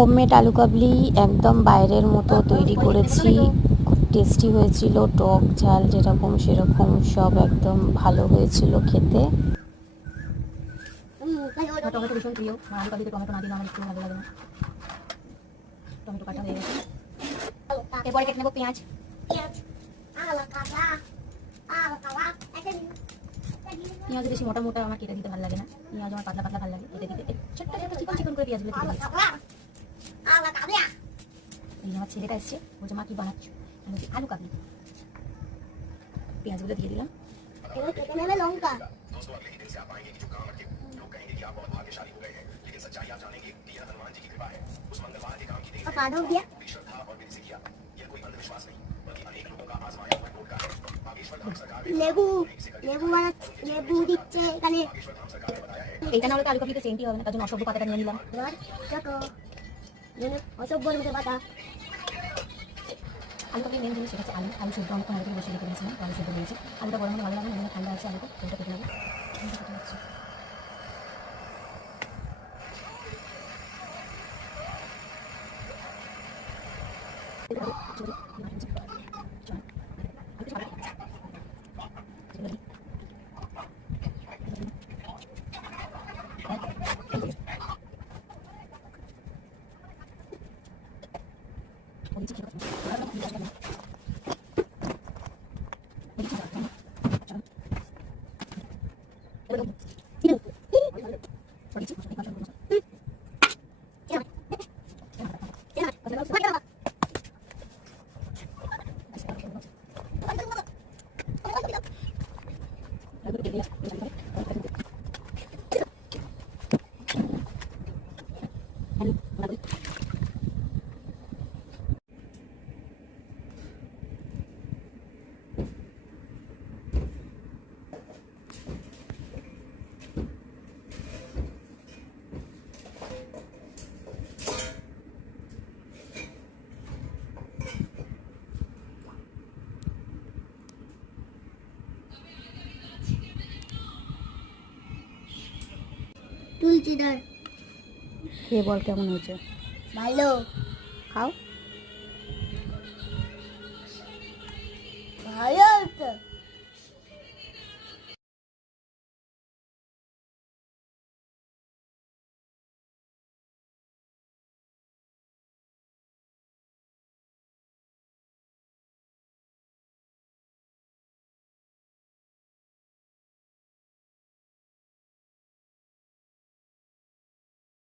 Homemade আলু কাবলি একদম বাইরের মতো তৈরি করেছি। খুব টেস্টি হয়েছিল, টক ঝাল যেরকম সেরকম সব একদম ভালো হয়েছিল খেতে। টমেটো ভীষণ প্রিয়, আলু কাবলিতে টমেটো না দিলে আমার একটু ভালো লাগে না। টমেটো কাটা হয়ে গেছে, এরপরে কেটে নেবো পেঁয়াজ। পেঁয়াজ বেশি মোটা মোটা আমার কেটে দিতে ভালো লাগে না, পেঁয়াজ আমার পাতলা পাতলা ভালো লাগে কেটে দিতে। ছোট্ট ছোট্ট চিকন চিকন করে পেঁয়াজগুলো কেটে দিচ্ছি। এই আমার ছেলেটা এসছে, বলছে মা কি বানাচ্ছ? আমি বলছি আলু কাবলি। পেঁয়াজগুলো দিয়ে দিলাম। এবার কেটে নেবে লঙ্কা। কাঁদাও দিয়া লেবু লেবু লেবু দিচ্ছে এখানে। এইটা না হলে তো আলু কাবলিতে সেন্টই হবে না, তার জন্য অসভ্য পাতাটা নিয়ে নিলাম। এবার দেখো অসভ্যর মধ্যে পাতা। আলু কাবলির মেন জিনিস সেটা হচ্ছে আলু। আলু সেদ্ধ অনেকক্ষণ আগে থেকে বসে রেখে দিয়েছিলাম, আলু সেদ্ধ হয়েছে। আলুটা গরম হলে ভালো লাগে না, ঠান্ডা আছে আলুটা, ওটা কেটে নেবো। কেটে নিচ্ছি। তুলসীদার খেয়ে বল কেমন হয়েছে। ভালো, খাও। ভালো হচ্ছে।